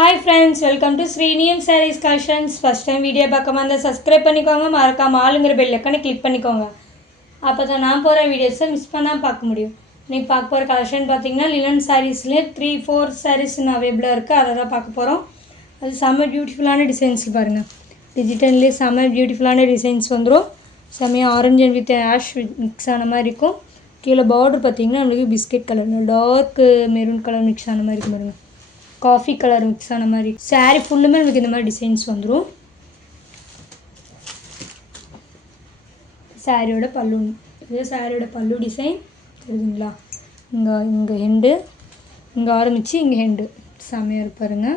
Hi friends, welcome to Srinian Sarees Collections. First time video பார்க்காம இருந்தா subscribe பண்ணிக்கோங்க, மறக்காம ஆளுங்கற பெல் ஐகானை கிளிக் பண்ணிக்கோங்க. அப்பதான் நான் போற வீடியோஸை மிஸ் பண்ணாம பார்க்க முடியும். இன்னைக்கு பார்க்க போற கலெக்ஷன் பாத்தீங்கன்னா லினன் சாரீஸ்ல 3-4 sarees அவேலபிளா இருக்கு. அத தான் பார்க்க போறோம். அது செம பியூட்டிஃபுல்லான டிசைன்ஸ் பாருங்க. டிஜிட்டல்ல செம பியூட்டிஃபுல்லான டிசைன்ஸ் வந்துரும். செம orange and with ash mix ஆன மாதிரி இருக்கும். கீழ border பாத்தீங்கன்னா நமக்கு பிஸ்கட் கலர்ல டார்க் மெரூன் கலர் மிக்ஸ் ஆன மாதிரி இருக்கு பாருங்க. காஃபி கலர் மிக்ஸ் ஆன மாதிரி saree ஃபுல்லுமே நமக்கு இந்த மாதிரி டிசைன்ஸ் வந்துரும். சாரியோட பல்லு இது சாரியோட பல்லு டிசைன் தெரியுதுங்களா? இங்க ஹெண்ட் இங்க ஆரம்பிச்சு இங்க ஹெண்ட் செமையா இருக்கு பாருங்க.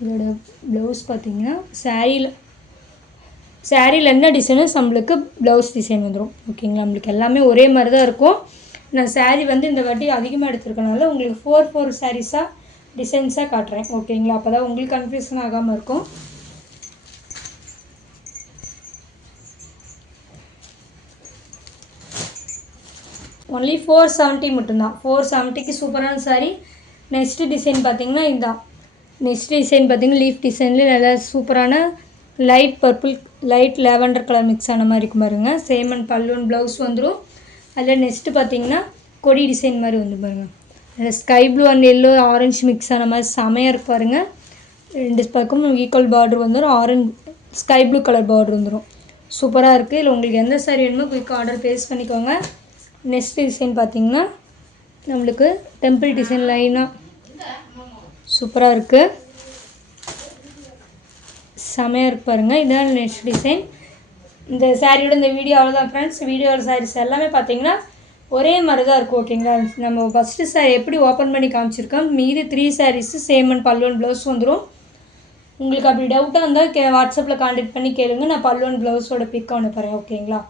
இதோட ப்ளவுஸ் பாத்தீங்கன்னா சாரில என்ன டிசைனோ நம்மளுக்கு ப்ளவுஸ் டிசைன் வந்துரும். ஓகேங்களா? நமக்கு எல்லாமே ஒரே மாதிரி தான் இருக்கும். நான் saree வந்து இந்த வாட்டி அதிகமா எடுத்துர்க்கனால உங்களுக்கு 4 sarees-ஆ டிசைன்ஸா காட்றேன். ஓகேங்களா? அப்பதான் உங்களுக்கு கன்ஃபியூஷன் ஆகாம இருக்கும். only 470 மட்டும் தான். 470க்கு சூப்பரான saree. நெக்ஸ்ட் டிசைன் பாத்தீங்கன்னா இதான். நெக்ஸ்ட் டிசைன் பாத்தீங்கன்னா லீஃப் டிசைன்ல நல்ல சூப்பரான light purple light lavender colour mix ஆன மாதிரி இருக்கு பாருங்க. சேம் அண்ட் பல்லுன் ப்ளவுஸ் வந்துரும். அதுல நெக்ஸ்ட் பாத்தீங்கன்னா கொடி டிசைன் மாதிரி வந்து பாருங்க. Sky blue and yellow orange mix ஆன மாதிரி செமையா இருக்கு பாருங்க. ரெண்டு பக்கமும் ஈக்குவல் border வந்துரும். Orange sky blue colour border வந்துரும். சூப்பரா இருக்கு. இல்ல உங்களுக்கு எந்த saree வேணுமோ குயிக் ஆர்டர் பிளேஸ் பண்ணிக்கோங்க. நெக்ஸ்ட் டிசைன் பாத்தீங்கன்னா நமக்கு டெம்பிள் டிசைன் லைனா சூப்பரா இருக்கு. செமையா இருக்கு பாருங்க. இதான் நெக்ஸ்ட் டிசைன். இந்த சாரியோட இந்த வீடியோ அவ்வளவுதான் फ्रेंड्स. வீடியோல sarees எல்லாமே பாத்தீங்கன்னா ஒரே மாதிரி தான் இருக்கும். ஓகேங்களா? நம்ம ஃபர்ஸ்ட் saree எப்படி ஓபன் பண்ணி காமிச்சிருக்கோம். மீதி 3 sarees சேம் அண்ட் பல்லு அண்ட் ப்ளவுஸ் வந்துரும். உங்களுக்கு அப்படி டவுட்டா இருந்தா வாட்ஸ்அப்ல कांटेक्ट பண்ணி கேளுங்க. நான் பல்லு அண்ட் ப்ளவுஸோட பிக் அனுப்புறேன். ஓகேங்களா?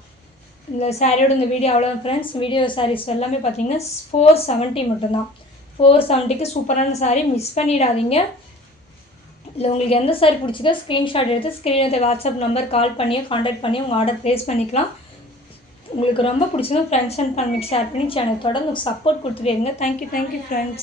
இந்த சாரியோட இந்த வீடியோ அவ்வளவுதான் फ्रेंड्स. வீடியோ sarees எல்லாமே பாத்தீங்கன்னா 470 மட்டும் தான். 470க்கு சூப்பரான saree மிஸ் பண்ணிடாதீங்க. இல்ல உங்களுக்கு எந்த saree பிடிச்சிருக்கோ ஸ்கிரீன்ஷாட் எடுத்து ஸ்கிரீன்ல வாட்ஸ்அப் நம்பர் கால் பண்ணியோ कांटेक्ट பண்ணி உங்க ஆர்டர் பிளேஸ் பண்ணிக்கலாம். உங்களுக்கு ரொம்ப பிடிச்சிருந்தா ஃப்ரெண்ட்ஸ் அண்ட் ஃபேமிலிக்கு ஷேர் பண்ணி சேனல் தொடர்ந்து சப்போர்ட் கொடுத்துட்டே இருங்க. Thank you friends.